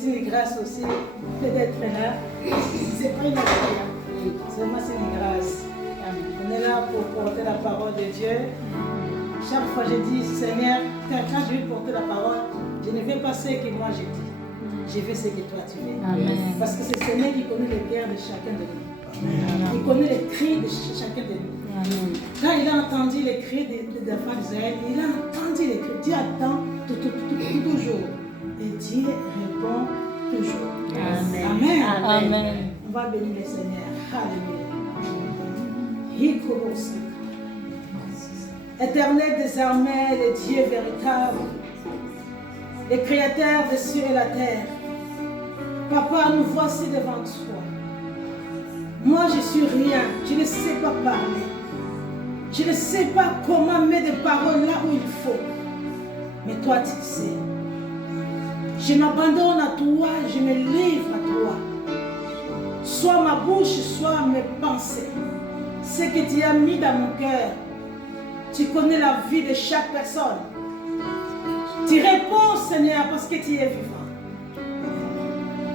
c'est une grâce aussi d'être là. C'est pas une affaire. Seulement c'est une grâce. On est là pour porter la parole de Dieu. Chaque fois je dis, Seigneur, quand je vais porter la parole, je ne fais pas ce que moi j'ai dit. Je fais ce que toi tu veux. Amen. Parce que c'est le Seigneur qui connaît les guerres de chacun de nous. Amen. Il connaît les cris de chacun de nous. Amen. Quand il a entendu les cris des enfants d'Israël, il a entendu les cris. Dieu attend toujours. Et Dieu répond toujours. Amen. Amen. Amen. Amen. On va bénir le Seigneur. Alléluia. Éternel des armées, le Dieu véritable, le créateur des cieux et la terre. Papa, nous voici devant toi. Moi, je suis rien. Je ne sais pas parler. Je ne sais pas comment mettre des paroles là où il faut. Mais toi, tu sais. Je m'abandonne à toi, je me livre à toi. Soit ma bouche, soit mes pensées. Ce que tu as mis dans mon cœur. Tu connais la vie de chaque personne. Tu réponds, Seigneur, parce que tu es vivant.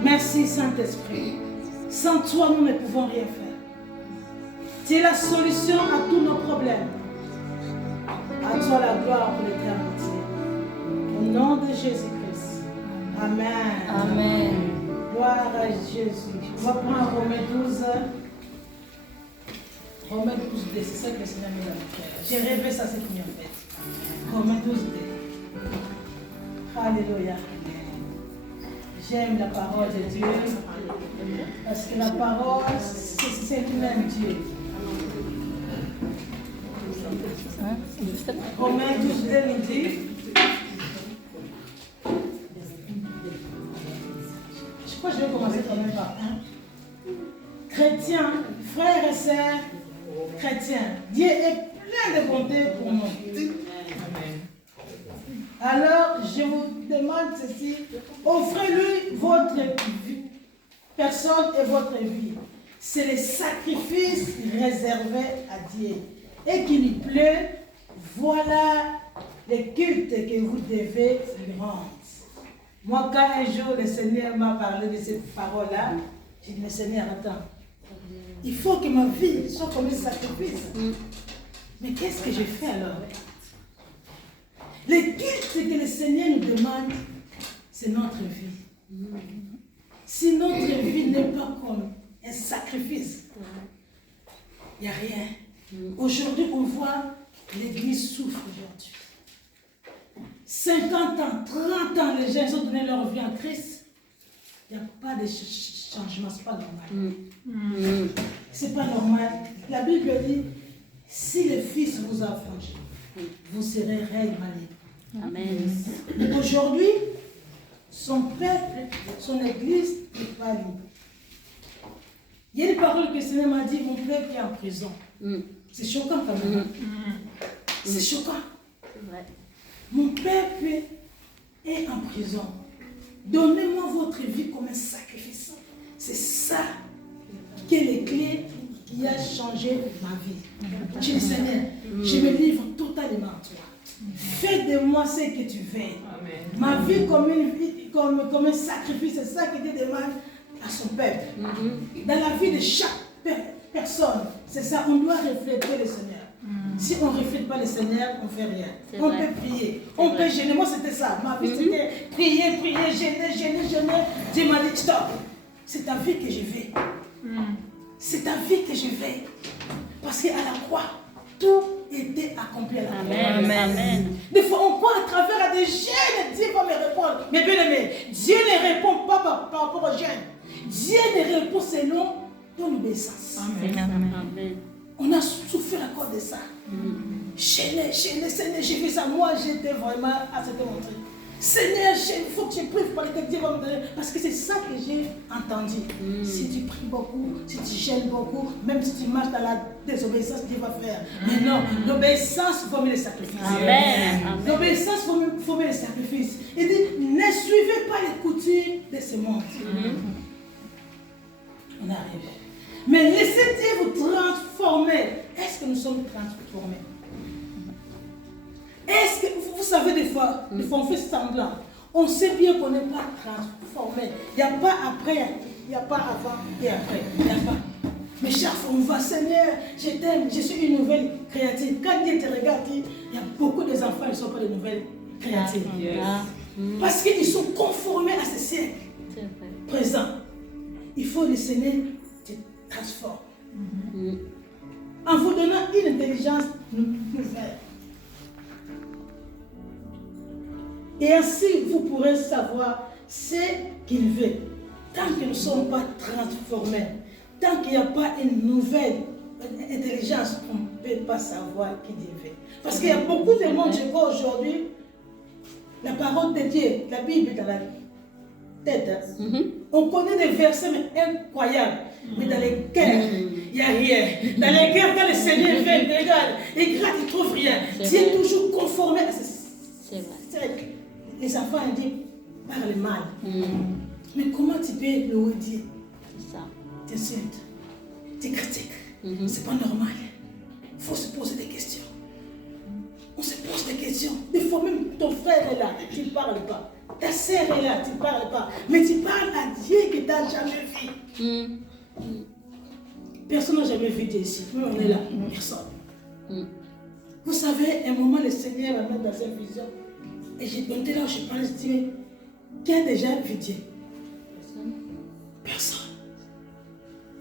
Merci, Saint-Esprit. Sans toi, nous ne pouvons rien faire. Tu es la solution à tous nos problèmes. À toi la gloire pour l'éternité. Au nom de Jésus-Christ. Amen. Amen. Gloire à Jésus. On va prendre Romains 12. Romains 12, c'est ça que le Seigneur m'a mis dans le cœur. J'ai rêvé ça cette nuit en fait. Romains 12, Alléluia. J'aime la parole de Dieu. Parce que la parole, c'est lui-même Dieu. Romains 12, il dit. Je crois que je vais commencer quand même par un. Chrétiens, frères et sœurs, chrétiens, Dieu est plein de bonté pour nous. Alors, je vous demande ceci, offrez-lui votre personne et votre vie. C'est le sacrifice réservé à Dieu. Et qu'il lui plaît, voilà le culte que vous devez lui rendre. Moi, quand un jour le Seigneur m'a parlé de cette parole-là, j'ai dit, mais Seigneur, attends. Il faut que ma vie soit comme un sacrifice. Mais qu'est-ce que je fais alors? Le culte que le Seigneur nous demande, c'est notre vie. Si notre vie n'est pas comme un sacrifice, il n'y a rien. Aujourd'hui, on voit l'Église souffre aujourd'hui. 50 ans, 30 ans, les gens ont donné leur vie en Christ. Il n'y a pas de changement, ce n'est pas normal. Ce n'est pas normal. La Bible dit, si le Fils vous a franchi, vous serez réellement libre. Amen. Aujourd'hui, son peuple, son Église n'est pas libre. Il y a une parole que le Seigneur m'a dit, mon peuple est en prison. C'est choquant quand même. C'est choquant. Mon peuple est en prison. Donnez-moi votre vie comme un sacrifice. C'est ça qui est les clés qui a changé ma vie. Je dis, Seigneur, je me livre totalement à toi. Fais de moi ce que tu veux. Amen. Ma vie comme un sacrifice, c'est ça que Dieu demande à son peuple. Dans la vie de chaque personne, c'est ça, on doit refléter le Seigneur. Si on ne reflète pas le Seigneur, on ne fait rien. On peut prier, on peut gêner. Moi, c'était ça. Ma vie, c'était prier, gêner. Dieu m'a dit, stop. C'est ta vie que je veux. C'est ta vie que je veux. Parce qu'à la croix, tout était accompli à la croix. Amen. Des fois, on croit à travers à des jeunes, Dieu va me répondre. Mais bien aimé, Dieu ne répond pas par rapport aux jeunes. Dieu ne répond selon ton obéissance. Amen. On a souffert à cause de ça. Seigneur, j'ai vu ça. Moi, j'étais vraiment à cette montrer. Seigneur, il faut que je prie pour que Dieu va me donner. Parce que c'est ça que j'ai entendu. Si tu pries beaucoup, si tu gênes beaucoup, même si tu marches dans la désobéissance, Dieu va faire. Mais non, l'obéissance, il faut mettre le sacrifice. L'obéissance, il faut mettre le sacrifice. Il dit, ne suivez pas les coutumes de ce monde. On arrive. Mais laissez Dieu vous transformer. Est-ce que nous sommes transformés? Est-ce que, vous savez, des fois on fait semblant. On sait bien qu'on n'est pas transformé. Il n'y a pas après, il n'y a pas avant et après. Il n'y a pas. Mais chaque fois on va, Seigneur, je t'aime, je suis une nouvelle créative. Quand Dieu te regarde, il y a beaucoup d'enfants qui ne sont pas de nouvelles créatives. Parce qu'ils sont conformés à ce siècle présent. Il faut le Seigneur te transforme. En vous donnant une intelligence nouvelle. Et ainsi, vous pourrez savoir ce qu'il veut. Tant que nous ne sommes pas transformés, tant qu'il n'y a pas une nouvelle intelligence, on ne peut pas savoir qui Dieu veut. Parce qu'il y a beaucoup de monde, je vois aujourd'hui, la parole de Dieu, la Bible est dans la tête. On connaît des versets mais incroyables, mais dans les cœurs, il n'y a rien. Dans les cœurs, quand le Seigneur vient, regarde, il gratte, il ne trouve rien. Dieu est toujours conformé à ce. C'est vrai. Les enfants ont dit, parle mal. Mais comment tu peux le dire? Tu insultes, tu critiques. C'est pas normal. Il faut se poser des questions. On se pose des questions. Des fois même ton frère est là, tu ne parles pas. Ta sœur est là, tu ne parles pas. Mais tu parles à Dieu que tu n'as jamais vu. Personne n'a jamais vu Dieu ici. Nous, on est là. Personne. Vous savez, un moment, le Seigneur m'a mis dans cette vision. Et j'ai monté là où je parlais, je dis, mais qui a déjà vu Dieu? Personne.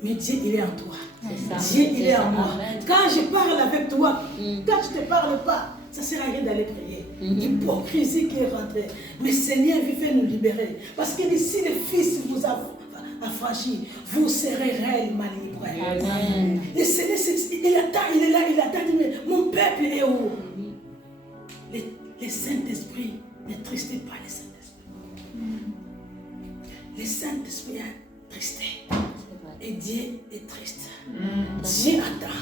Mais Dieu, il est en toi. Dieu, il est en moi. Quand je parle avec toi, quand je ne te parle pas, ça ne sert à rien d'aller prier. L'hypocrisie qui est rentrée. Mais Seigneur veut nous libérer. Parce que si le Fils vous a affranchi, vous serez réellement libre. Le Seigneur, il attend, il est là, il attend, il dit, mais mon peuple est où? Les Saint-Esprit, n'attristez pas les Saint-Esprit. Les Saint-Esprit est tristé. Et Dieu est triste. Dieu attend.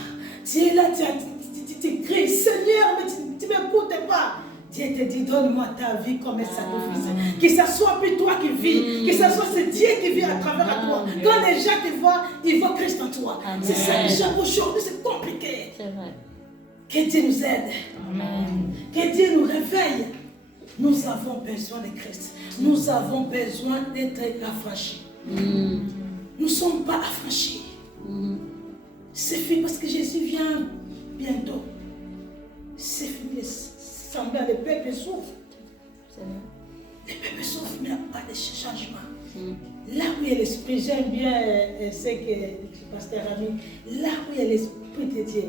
Dieu est là, tu cries, Seigneur, mais tu ne m'écoutes pas. Dieu te dit, donne-moi ta vie comme un sacrifice. Que ce soit plus toi qui vis, que ce soit ce Dieu qui vit à travers toi. Quand les gens te voient, ils voient Christ en toi. C'est ça, les gens aujourd'hui, c'est compliqué. C'est vrai. Que Dieu nous aide. Amen. Que Dieu nous réveille. Nous avons besoin de Christ. Nous avons besoin d'être affranchis. Nous ne sommes pas affranchis. C'est fini parce que Jésus vient bientôt. C'est fini les semblants. Les peuples souffrent. Les peuples souffrent, mais il n'y a pas de changement. Là où il y a l'esprit, j'aime bien ce que le pasteur a mis. Là où il y a l'esprit de Dieu,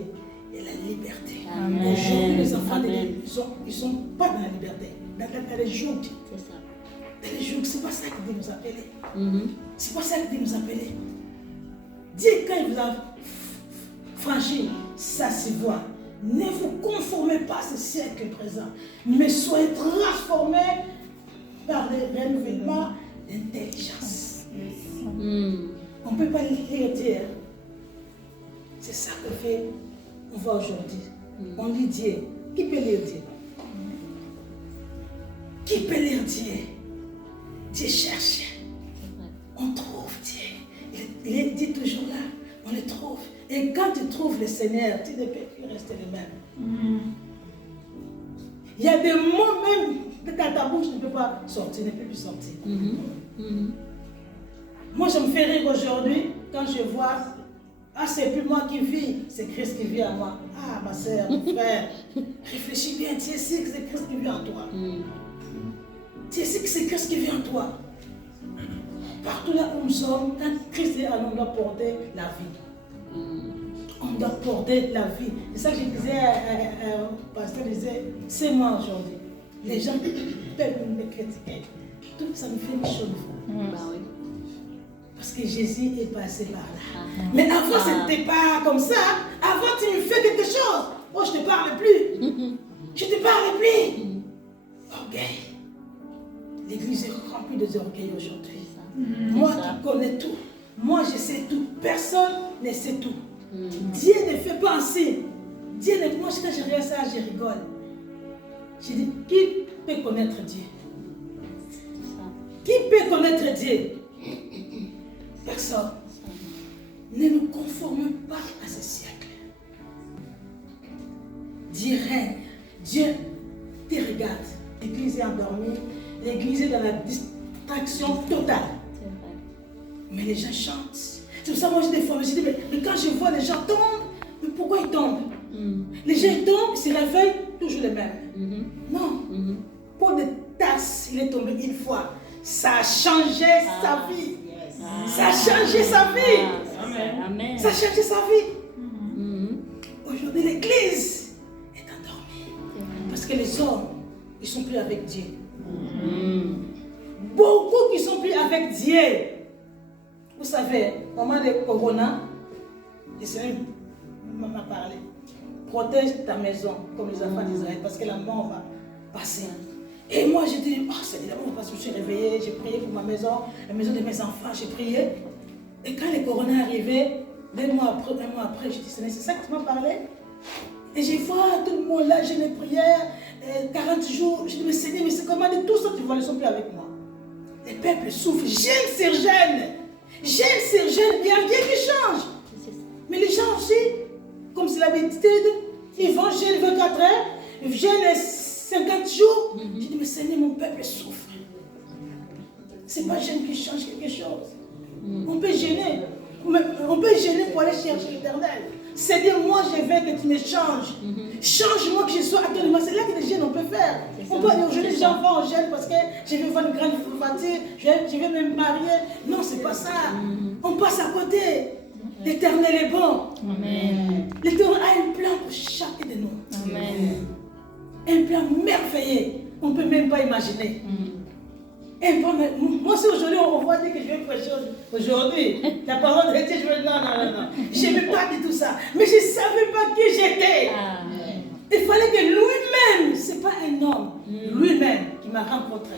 il y a la liberté. Aujourd'hui, les enfants de Dieu, ils ne sont pas dans la liberté. Dans les jours. C'est ça. Dans les jours, ce n'est pas ça que Dieu nous appelait. C'est pas ça que Dieu nous appelait. Dieu, quand il vous a franchi, ça se voit. Ne vous conformez pas à ce siècle présent, mais soyez transformés par le renouvellement d'intelligence. On ne peut pas lire Dieu. C'est ça que fait, on voit aujourd'hui. On lit Dieu. Qui peut lire Dieu? Qui peut lire Dieu? Dieu cherche. On trouve Dieu. Il dit toujours là. On le trouve. Et quand tu trouves le Seigneur, tu ne peux plus rester le même. Il y a des mots même que dans ta bouche ne peut pas sortir, ne peut plus sortir. Moi, je me fais rire aujourd'hui quand je vois, ah, c'est plus moi qui vis, c'est Christ qui vit en moi. Ah, ma soeur, mon frère, réfléchis bien, tu sais que c'est Christ qui vit en toi. Tu sais que c'est Christ qui vit en toi. Partout là où nous sommes, quand Christ est en nous, on doit porter la vie. On doit porter la vie. C'est ça que je disais, le pasteur disait, c'est moi aujourd'hui. Les gens peuvent me critiquer. Tout ça me fait une chose. Parce que Jésus est passé par là. Mais avant, ce n'était pas comme ça. Avant, tu me fais quelque chose. Oh, je ne te parle plus. Je ne te parle plus. Orgueil. L'église est remplie de orgueil aujourd'hui. Moi qui connais tout. Moi, je sais tout. Personne ne sait tout. Dieu ne fait pas ainsi. Dieu ne... Moi, quand je regarde ça, je rigole. Je dis, qui peut connaître Dieu? Qui peut connaître Dieu? Personne. Ne nous conformons pas à ce siècle. Dieu règne. Dieu te regarde. L'église est endormie. l'église est dans la distraction totale. Mais les gens chantent. C'est pour ça que moi j'ai des fois, je dis, mais quand je vois les gens tombent, mais pourquoi ils tombent? Les gens tombent, ils se réveillent, toujours les mêmes. Non. Pour des tasses, il est tombé une fois. Ça a changé sa vie. Ça a changé sa vie. Amen. Ça a changé sa vie. Aujourd'hui, l'église est endormie. Parce que les hommes, ils ne sont plus avec Dieu. Beaucoup qui ne sont plus avec Dieu. Vous savez, au moment de Corona, le Seigneur m'a parlé. Protège ta maison comme les enfants d'Israël parce que la mort va passer. Et moi, j'ai dit, oh, c'est la mort parce que je me suis réveillée, j'ai prié pour ma maison, la maison de mes enfants, j'ai prié. Et quand le Corona est arrivé, un mois après, j'ai dit, c'est ça que tu m'as parlé? Et j'ai vu tout le monde là, j'ai les prières, 40 jours. J'ai dit, mais Seigneur, mais c'est comment de tout ça, tu vois, ils ne sont plus avec moi. Les peuples souffrent, jeune sur jeune. Jeune sur jeune, il y a rien qui change. Mais les gens aussi, comme c'est l'habitude, ils vont jeûner 24 heures, ils jeûnent 50 jours. J'ai dit, mais Seigneur, mon peuple souffre. Ce n'est pas jeûne qui change quelque chose. On peut gêner. On peut gêner pour aller chercher l'Éternel. Seigneur, moi je veux que tu me changes. Change-moi que je sois actuellement. C'est là que les jeunes on peut faire. On peut aujourd'hui les gens vont en jeûne parce que je veux voir une grande voiture, je veux me marier. Non, c'est pas ça. On passe à côté. L'Éternel est bon. Amen. L'Éternel a un plan pour chacun de nous. Amen. Un plan merveilleux. On ne peut même pas imaginer. Moi, c'est aujourd'hui, on voit dire que je vais prêcher aujourd'hui. La parole de Dieu, je veux non. Je n'aimais pas du tout ça. Mais je ne savais pas qui j'étais. Il fallait que lui-même, ce n'est pas un homme, lui-même qui m'a rencontré.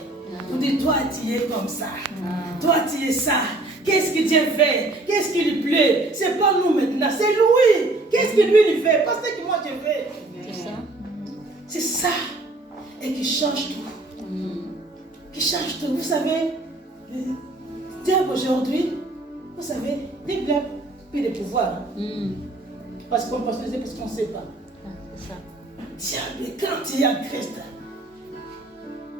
Pour dire, toi, tu es comme ça. Toi, tu es ça. Qu'est-ce que Dieu fait? Qu'est-ce qui lui plaît? Ce n'est pas nous maintenant, c'est lui. Qu'est-ce que lui lui fait? Parce que moi, je fais. C'est ça. C'est ça. Et qui change tout. Qui change tout. Vous savez, Dieu aujourd'hui, vous savez, Dieu a plus de pouvoir. Parce qu'on pense parce qu'on ne sait pas. C'est ça. Diable, quand tu es en Christ,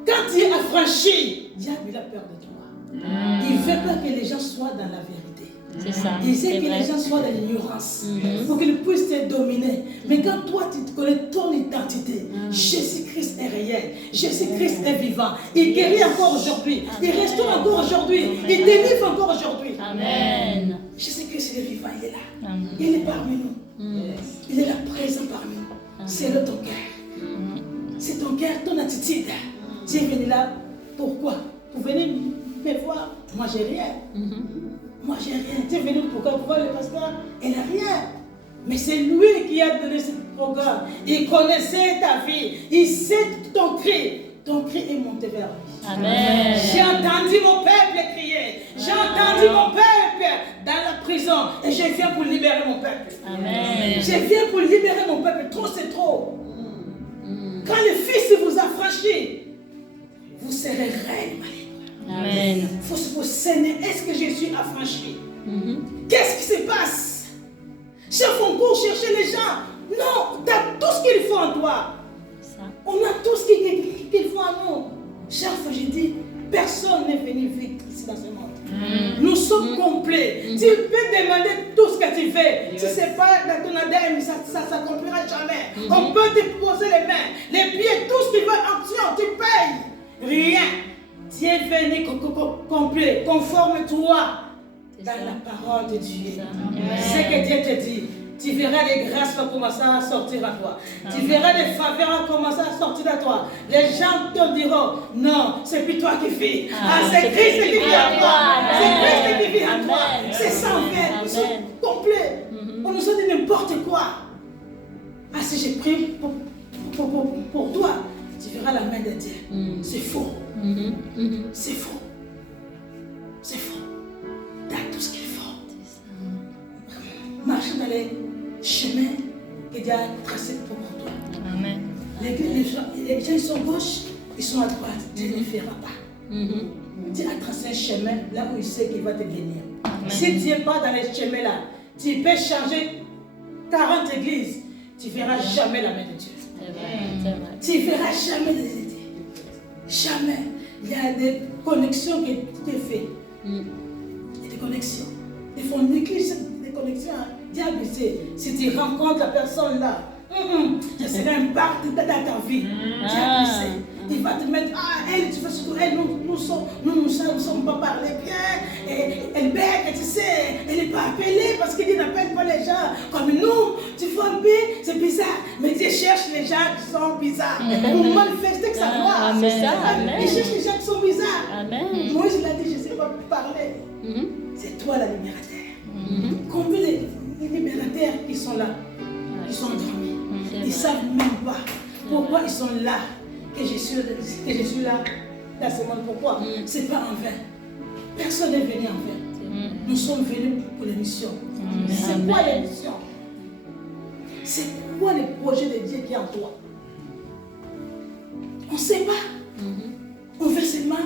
quand tu es affranchi, Diable il a peur de toi. Il ne veut pas que les gens soient dans la vérité. C'est ça. Il sait que les gens soient dans l'ignorance. Pour qu'ils puissent te dominer. Mais quand toi, tu connais ton identité, Jésus-Christ est réel. Jésus-Christ est vivant. Il guérit encore aujourd'hui. Il restaure encore aujourd'hui. Il délivre encore aujourd'hui. Amen. Jésus-Christ est vivant. Il est là. Il est parmi nous. Il est là présent parmi nous. C'est là ton cœur. C'est ton cœur, ton attitude. Tu es venu là. Pourquoi? Pour venir me voir. Moi, j'ai rien. Moi, j'ai rien. Tu es venu pourquoi? Pour voir le pasteur? Il n'a rien. Mais c'est lui qui a donné ce programme. Il connaissait ta vie. Il sait ton cri. Ton cri est monté vers lui. Amen. J'ai entendu mon peuple crier. J'ai entendu mon peuple dans la prison. Et je viens pour libérer mon peuple. Amen. Je viens pour libérer mon peuple. Trop, c'est trop. Quand le Fils vous affranchit, vous serez réellement libre. Amen. Il faut se poser, Seigneur, est-ce que je suis affranchi? Qu'est-ce qui se passe? Chef, on court chercher les gens. Non, tu as tout ce qu'il faut en toi. Ça. On a tout ce qu'il faut en nous. Chef, je dis, personne n'est venu vivre ici dans ce monde. Nous sommes complets. Tu peux demander tout ce que tu veux. Si ce n'est pas dans ton ADN, ça ne s'accomplira jamais. On peut te poser les mains, les pieds, tout ce qui va en action, tu payes. Rien. Tu es venu complet. Conforme-toi dans la parole de Dieu. C'est ce que Dieu te dit. Tu verras les grâces qui vont commencer à sortir à toi. Tu verras les faveurs qui vont commencer à sortir à toi. Les gens te diront, non, c'est plus toi qui vis. C'est Christ qui vit en toi. C'est Christ qui vit en toi. C'est ça en fait. Nous sommes complets. On nous a dit n'importe quoi. Si j'ai prié pour toi, tu verras la main de Dieu. C'est faux. C'est faux. C'est faux. Tu as tout ce qu'il faut. Marche dans les chemins que Dieu a tracés pour toi. Amen. Les gens ils sont gauche, ils sont à droite. Dieu ne fera pas. Dieu a tracé un chemin là où il sait qu'il va te bénir. Si tu n'es pas dans les chemins là, tu peux changer 40 églises, tu ne verras jamais la main de Dieu. Tu ne verras jamais des idées. Jamais. il y a des connexions qui sont faites. Il y a des connexions. Ils font négliger des connexions. Diable, si tu rencontres la personne là, ça sera un impact dans ta vie. Diable, il va te mettre, elle, tu vas surtout, elle, nous ne sommes pas parlé bien, et elle bête, tu sais, elle n'est pas appelée parce qu'il n'appelle pas les gens comme nous. Tu vois un peu, c'est bizarre, mais Dieu cherche les gens qui sont bizarres pour manifester que sa gloire. Il cherche les gens qui sont bizarres. Amen. Moi, je l'ai dit, je ne sais pas parler. C'est toi la libérateur. Combien de libérateurs qui sont là, qui sont endormis, ils ne savent même pas pourquoi ils sont là. Que je suis là dans ce monde. Pourquoi? Ce n'est pas en vain. Personne n'est venu en vain. Nous sommes venus pour les missions. C'est quoi les missions? C'est quoi le projet de Dieu qui est en toi? On ne sait pas. On fait seulement.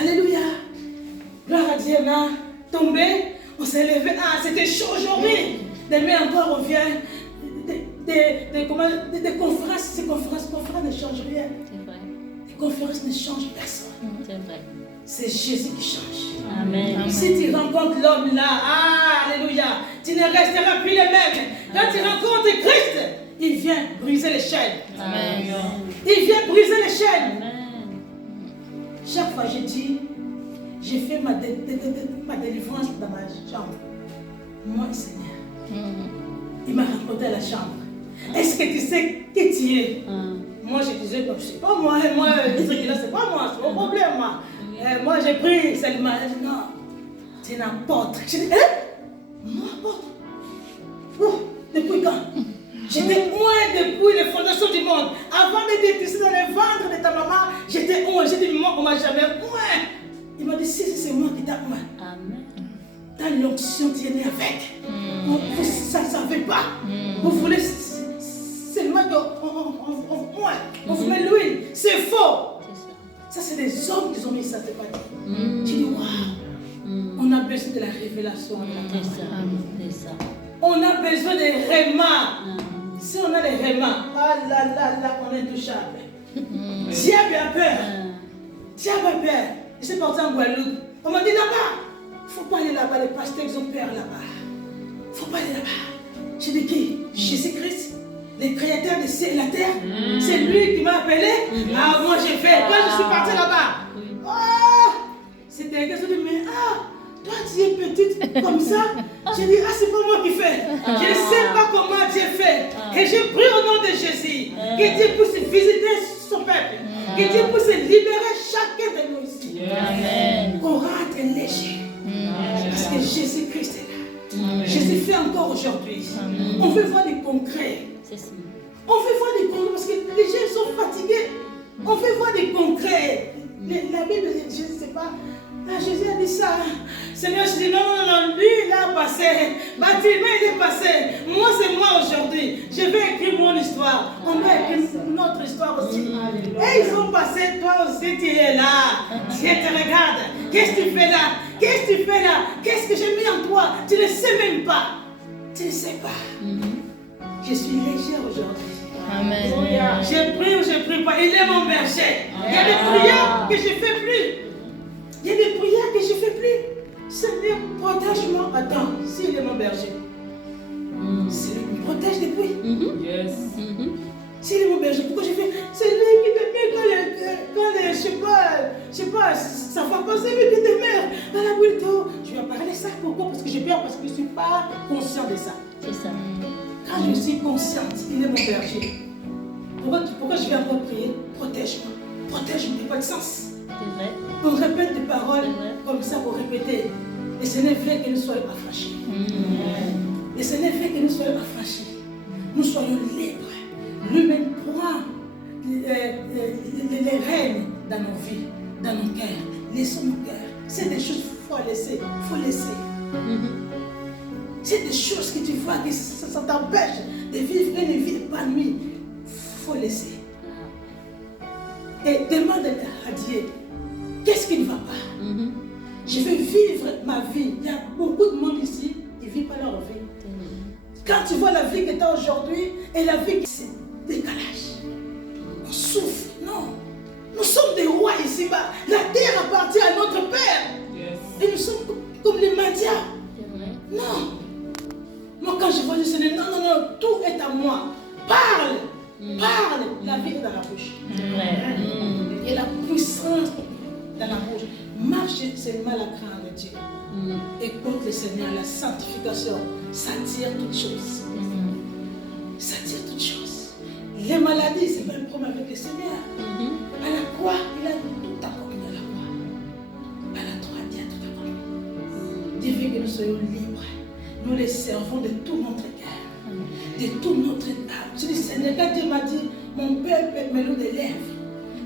Alléluia. Gloire à Dieu. On a tombé. On s'est levé. C'était chaud aujourd'hui. Demain encore on vient. Des conférences, ces conférences ne changent rien. C'est vrai. Les conférences ne changent personne. C'est vrai. C'est Jésus qui change. Amen. Si tu rencontres l'homme là, alléluia, tu ne resteras plus le même. Quand tu rencontres Christ, il vient briser les chaînes. Amen. Il vient briser les chaînes. Amen. Chaque fois je dis, j'ai fait ma délivrance dans ma chambre. Moi, Seigneur, il m'a rencontré à la chambre. Est-ce que tu sais qui tu es? Moi, je disais, c'est pas moi, le truc là, c'est pas moi, c'est mon problème, moi. Moi, j'ai pris seulement. Elle dit, non, tu es un apôtre. J'ai dit, moi, apôtre? Depuis quand? J'étais loin depuis les fondations du monde. Avant de détisser dans le ventre de ta maman, j'étais loin. J'ai dit, moi, on m'a jamais loin. Il m'a dit, si, c'est moi qui t'a loin. Amen. Dans l'onction, tu es né avec. Vous ne savez pas. Vous voulez seulement qu'on vous met l'huile. C'est faux. Ça, c'est des hommes qui ont mis ça, c'est pas dit. Tu dis, waouh. On a besoin de la révélation. C'est ça. On a besoin des rémas. Si on a les rémas, on est intouchable. Diable a peur. Diable a peur. Je suis parti en Guadeloupe. On m'a dit là-bas. Il ne faut pas aller là-bas. Les pasteurs, ils ont peur là-bas. Il ne faut pas aller là-bas. J'ai dit qui? Jésus-Christ, le créateur des cieux et la terre. C'est lui qui m'a appelé. Moi j'ai fait. Quand je suis parti là-bas, c'était un gars qui dit, mais toi tu es petite comme ça. J'ai dit, c'est pas moi qui fais. Je ne sais pas comment Dieu fait. Et je prie au nom de Jésus. Que Dieu puisse visiter son peuple. Que Dieu puisse libérer chacun de nous ici. Qu'on rentre léger. Parce que Jésus-Christ est là. Jésus fait encore aujourd'hui. On veut voir des concrets. On veut voir des concrets parce que les gens sont fatigués. On veut voir des concrets. La Bible, je ne sais pas. Jésus a dit ça. Seigneur, je dis non, lui il a passé. Bartimée il est passé. Moi c'est moi aujourd'hui. Je vais écrire mon histoire. On doit écrire notre histoire aussi. Et ils ont passé, toi aussi tu es là. Dieu te regarde. Qu'est-ce que tu fais là? Qu'est-ce que tu fais là? Qu'est-ce que j'ai mis en toi? Tu ne sais même pas. Tu ne sais pas. Je suis légère aujourd'hui. Amen. Je prie ou je ne prie pas. Il est mon berger. Il y a des prières que je ne fais plus. Il y a des prières que je ne fais plus. Seigneur, protège-moi. Attends, s'il est mon berger, c'est lui qui me protège depuis. S'il est mon berger, pourquoi je fais? C'est lui qui te met quand je sais pas, ça va pas, c'est lui qui te met dans la boule d'eau. Je vais parler ça, pourquoi? Parce que j'ai peur, parce que je ne suis pas conscient de ça. C'est ça. Quand je suis consciente, il est mon berger. Pourquoi je vais encore prier? Protège-moi. Protège-moi, il n'y a pas de sens. C'est vrai. On répète des paroles comme ça pour répéter. Et ce n'est vrai que nous soyons affranchis. Et ce n'est vrai que nous soyons affranchis. Nous soyons libres. Lui-même prend les rênes dans nos vies, dans nos cœurs. Laissons nos cœurs. C'est des choses qu'il faut laisser. Il faut laisser. C'est des choses que tu vois que ça t'empêche de vivre une vie épanouie. Il faut laisser. Et demande à Dieu, qu'est-ce qui ne va pas? Je veux vivre ma vie. Il y a beaucoup de monde ici, ils ne vivent pas leur vie. Quand tu vois la vie que tu as aujourd'hui et la vie qui c'est décalage. On souffre. Non. Nous sommes des rois ici-bas. La terre appartient à notre Père. Et nous sommes comme les mendiants. Non. Moi, quand je vois le Seigneur, non, non, non, tout est à moi. Parle. Parle. La vie est dans la bouche. Et la puissance dans la bouche. Marche seulement la crainte de Dieu. Écoute le Seigneur, la sanctification. Ça tire toutes choses. Ça tire toutes choses. Les maladies, c'est pas un problème avec le Seigneur. À la croix, il a tout accompli à la croix. À la croix, Dieu a tout accompli. Dieu veut que nous soyons libres. Nous les servons de tout notre cœur, de tout notre âme. Je dis, Seigneur, quand Dieu m'a dit, mon peuple me loue des lèvres,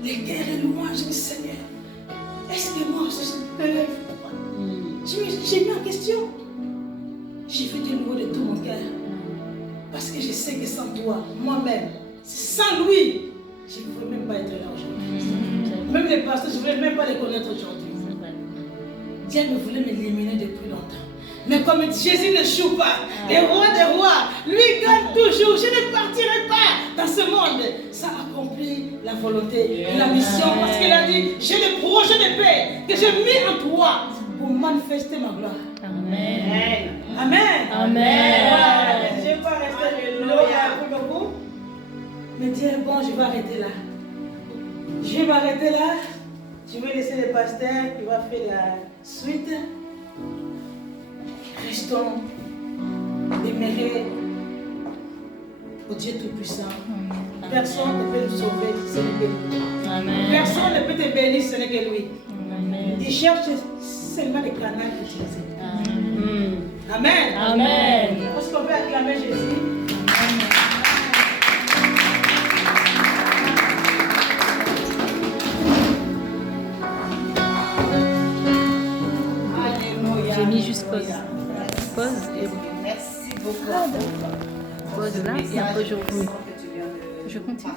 les cœurs et louanges, je dis, Seigneur, est-ce que moi aussi je peux lèvres? J'ai mis en question. J'ai fait te louer de tout mon cœur. Parce que je sais que sans toi, moi-même, sans lui, je ne pouvais même pas être là aujourd'hui. Même les pasteurs, je ne voulais même pas les connaître aujourd'hui. Dieu me voulait m'éliminer depuis longtemps. Mais comme Jésus ne joue pas, les rois des rois, lui gagne toujours. Je ne partirai pas dans ce monde. Ça accomplit la volonté et la mission. Parce qu'il a dit, j'ai des projets de paix que j'ai mis en toi pour manifester ma gloire. Amen. Amen. Amen. Je ne vais pas rester là pour vous. Mais Dieu est bon, je vais arrêter là. Je vais m'arrêter là. Je vais laisser le pasteur qui va faire la suite. Restons demeurés au Dieu Tout-Puissant. Personne ne peut nous sauver, ce n'est que lui. Amen. Personne ne peut te bénir, ce n'est que lui. Amen. Il cherche seulement les canaux utilisés. Amen. Amen. Amen. Est-ce qu'on peut acclamer Jésus? J'ai mis juste pause. Pause et Merci beaucoup. pause là et après je continue. Je continue.